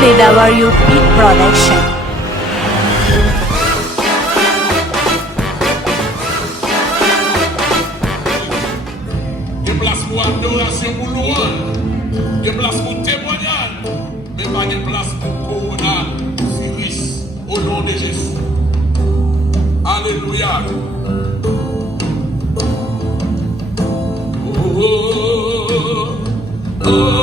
Holy WUP Production. Des places pour adorasyon pour louwanj, des places pour témoignage, mais pas des places pour Kowonaviris. Au nom de Jésus. Alléluia. Oh, oh, oh.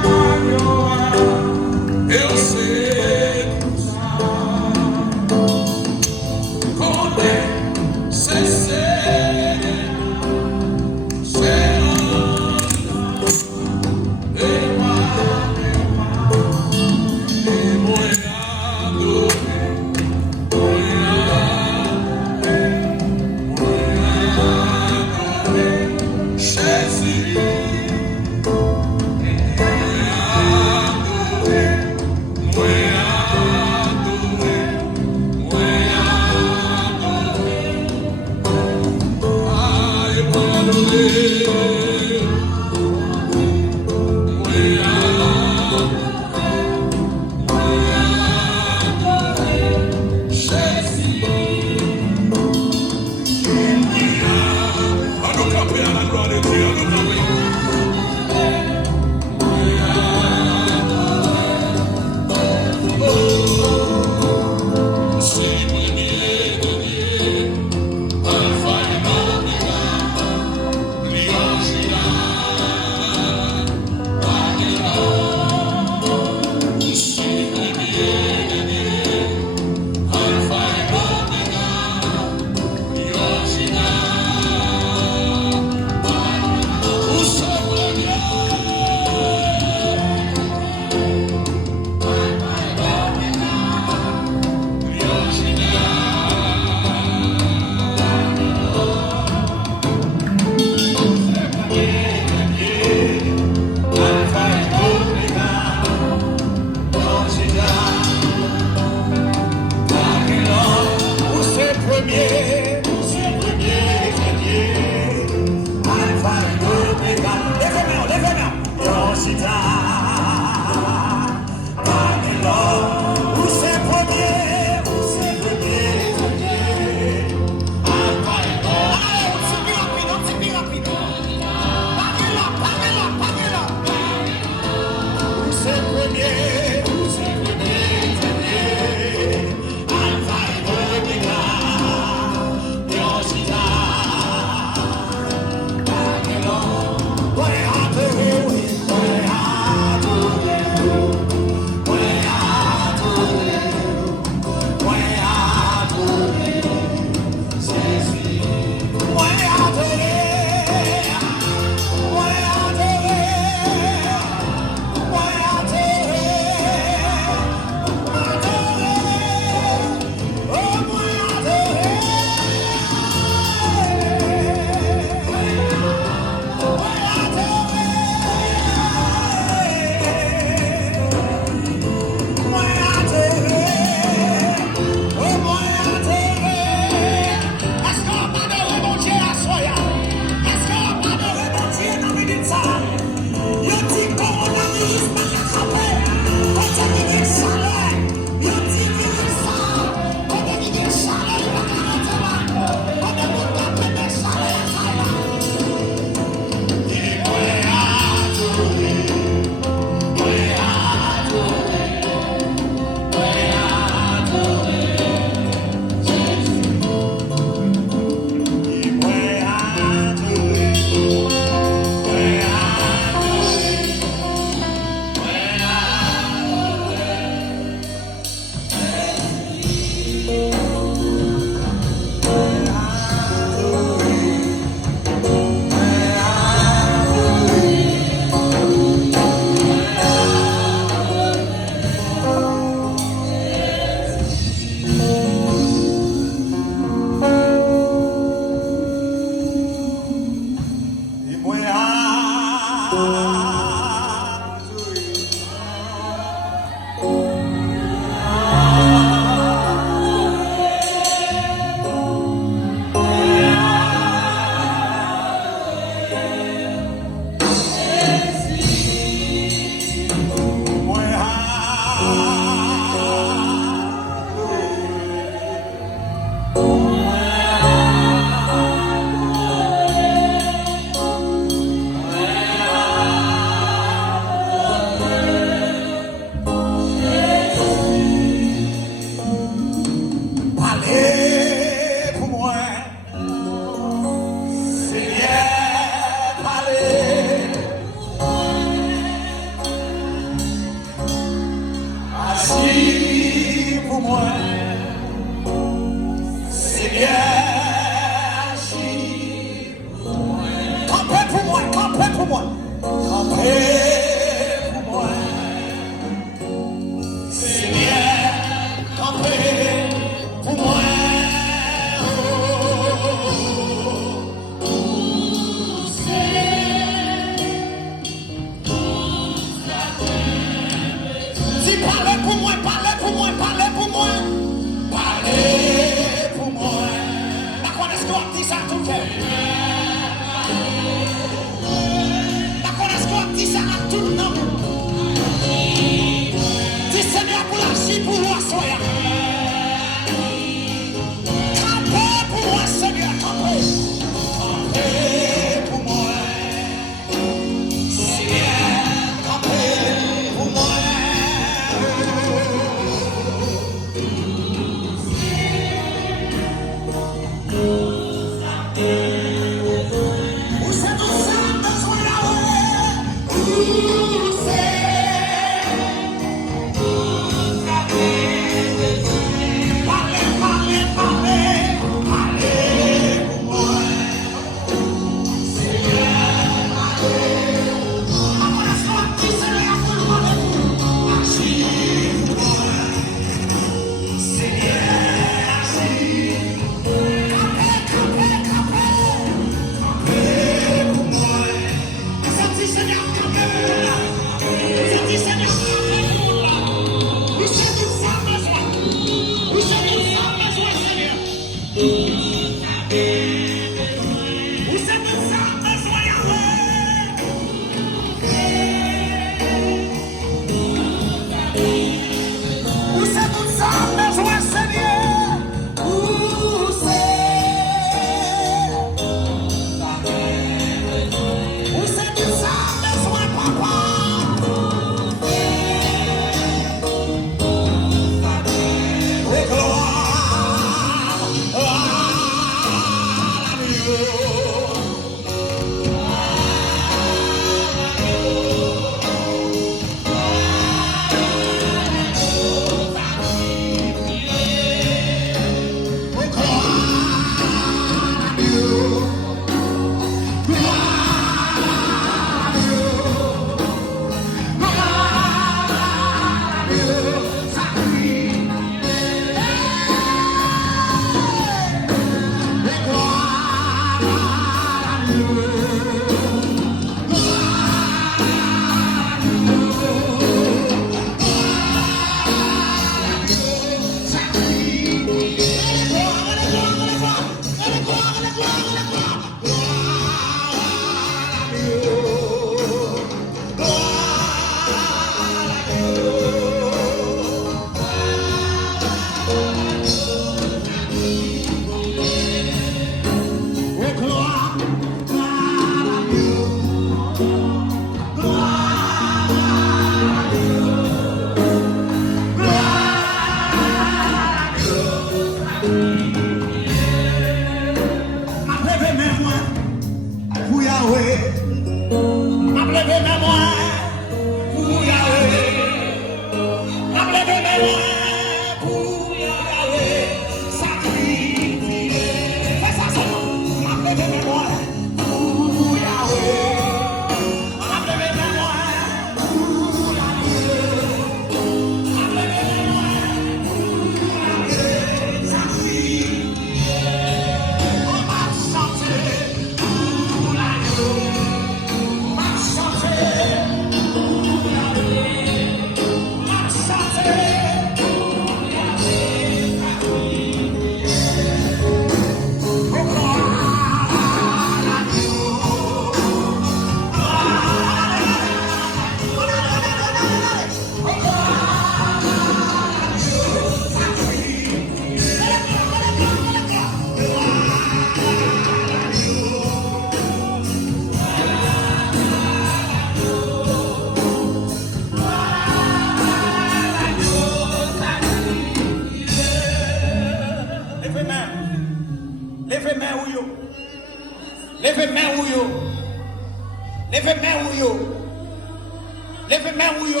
Levez main ou yo.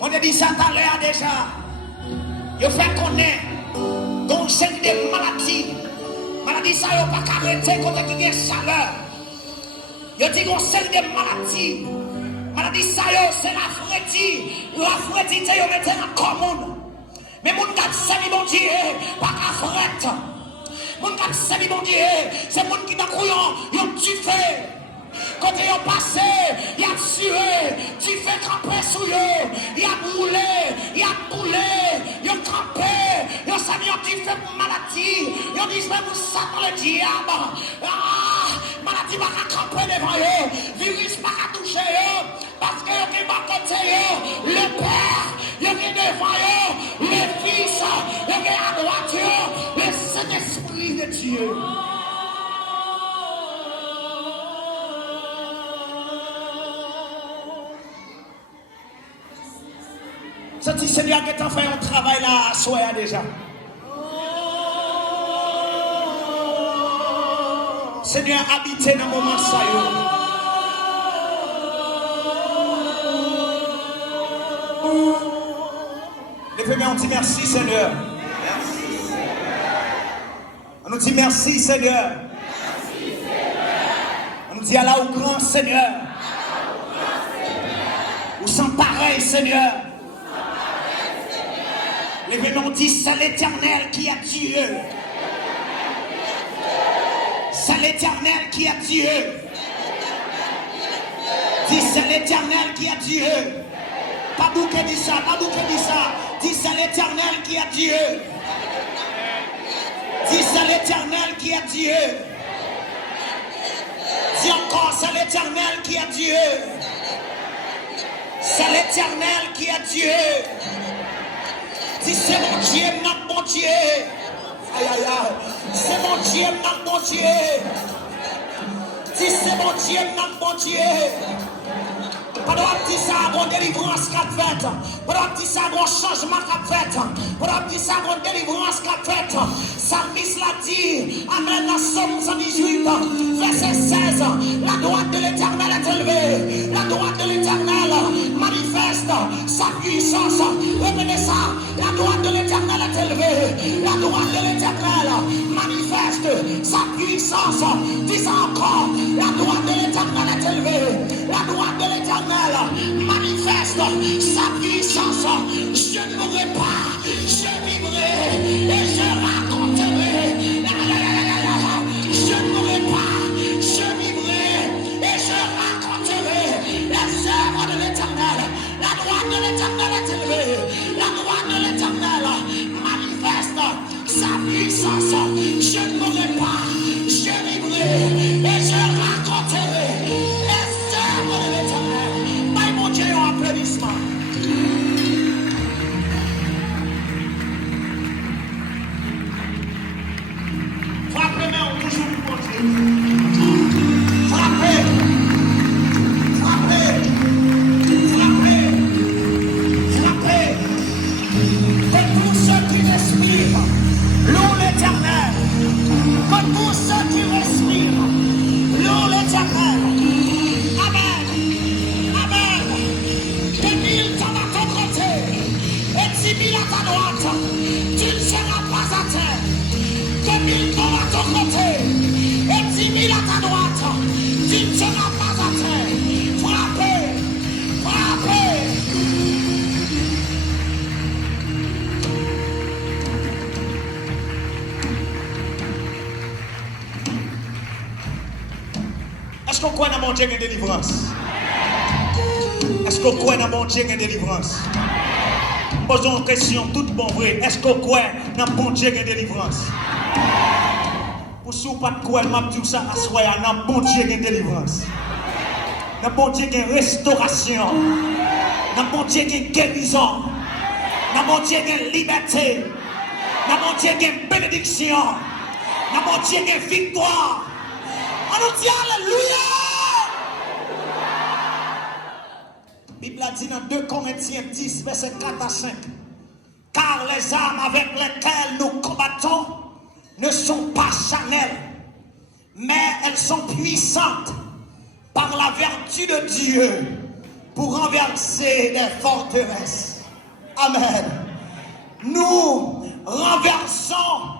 On a dit ça tout à l'heure déjà. Yo fait connaître. Donc c'est des maladies. Maladie ça yo pas arrêter quand il y a chaleur. Yo dit qu'on c'est des maladies. dit ça, c'est la frétie. La frétie, c'est yo mettez en commun. Mais mon gars, c'est mon Dieu, pas qu'à frette. Mon gars, c'est mon Dieu, c'est mon qui t'a couillon, yon tu fais. Quand ils ont passé, il a tué, tu fais camper sous eux, il a brûlé, il a campé, il a sami, tu fais pour maladie, il a dit, je vais vous Satan le diable. Ah, maladie va camper devant eux, virus va toucher eux, parce que il va côté eux, le Père, il est devant eux, le Fils, il est à droite eux, le Saint-Esprit de Dieu. Ce Seigneur qui t'a fait un travail là à soi déjà. Seigneur, habitez dans le moment ça. Levez-moi, on dit merci Seigneur. Merci Seigneur. On nous dit merci Seigneur. Merci Seigneur. On nous dit Allah au grand Seigneur. Ou sans pareil Seigneur. Levez-nous, on dit c'est l'Éternel qui a Dieu. C'est l'Éternel qui a Dieu. Dis c'est l'Éternel qui a Dieu. Pas bouquet dit ça, pas bouquet dit ça. Dis c'est l'Éternel qui a Dieu. Dis c'est l'Éternel qui a Dieu. Dis encore c'est l'Éternel qui a Dieu. C'est l'Éternel qui a Dieu. Dis c'est mon Dieu, notre bon Dieu. Aïe aïe aïe. C'est mon Dieu, notre bon Dieu. Dis c'est mon Dieu, notre bon Dieu. Pendant que tu ça, mon délivrance qu'a fait. Pendant que tu ça, mon changement qu'a fait. Pendant que tu ça, mon délivrance qu'a fait. Psalmiste l'a dit. Amen. Dans Somme 118, verset 16. La droite de l'Éternel est élevée. La droite de l'Éternel manifeste sa puissance. Retenez ça. La droite de l'Éternel est élevée. La droite de l'Éternel manifeste sa puissance. Dis ça encore. La droite de l'Éternel est élevée. La droite de l'Éternel manifeste sa puissance. Je ne mourrai pas, je vivrai et je raconterai. Je ne mourrai pas, je vivrai et je raconterai les œuvres de l'Éternel. La droite de l'Éternel est élevée. La droite de l'Éternel manifeste sa puissance. Je ne mourrai pas, je vivrai et je raconterai les œuvres de l'Éternel. Applaudissement. Frappez, mais on toujours pour frappez. Frappez. Frappez. Frappez. Que tous ceux qui respirent louent l'Éternel. Que tous ceux qui respirent louent l'Éternel. Amen. Amen. 2000 tombe à ton côté et 10 000 à ta droite, tu ne seras pas à terre. 2000 tombent à ton côté et 10 000 à ta droite, tu ne seras pas à terre. Frappez, frappez. Est-ce qu'on croit dans mon Dieu de délivrance? Est-ce qu'on croit dans mon Dieu de délivrance? Posons une question toute bon vrai. Est-ce qu'on croit dans mon Dieu de délivrance? Pour ceux qui ne croient pas, je dis ça à soi, dans mon Dieu de délivrance. Dans mon Dieu de restauration. Dans mon Dieu de guérison. Dans mon Dieu de liberté. Dans mon Dieu de bénédiction. Dans mon Dieu de victoire. On nous dit alléluia. La Bible a dit dans 2 Corinthiens 10, verset 4 à 5. Car les armes avec lesquelles nous combattons ne sont pas charnelles, mais elles sont puissantes par la vertu de Dieu pour renverser des forteresses. Amen. Nous renversons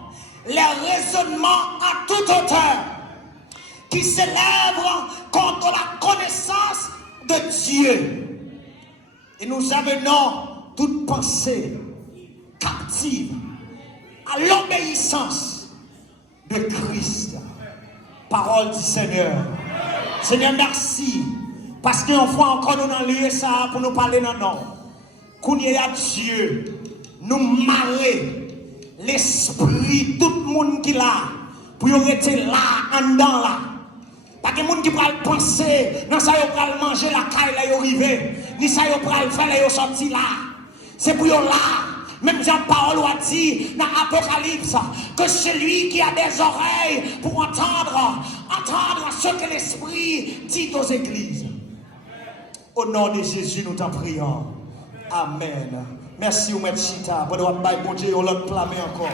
les raisonnements à toute hauteur qui s'élèvent contre la connaissance de Dieu. Et nous amenons toute pensée captive à l'obéissance de Christ. Parole du Seigneur. Seigneur, merci. Parce qu'une fois encore, nous avons lieu ça pour nous parler dans nom. Qu'on y a Dieu, nous marrer l'esprit, tout le monde qui là, pour y rester là, en dedans là. Pas que les gens qui peuvent penser, non, ça y est, manger la caille là, y arriver, ni ça y est, faire là, y sortir là. C'est pour y là. Même Jean-Paul a dit dans l'Apocalypse que celui qui a des oreilles pour entendre ce que l'Esprit dit aux églises. Au nom de Jésus, nous t'en prions. Amen. Merci, Oumette Chita. Bon Dieu, on l'a clamé encore.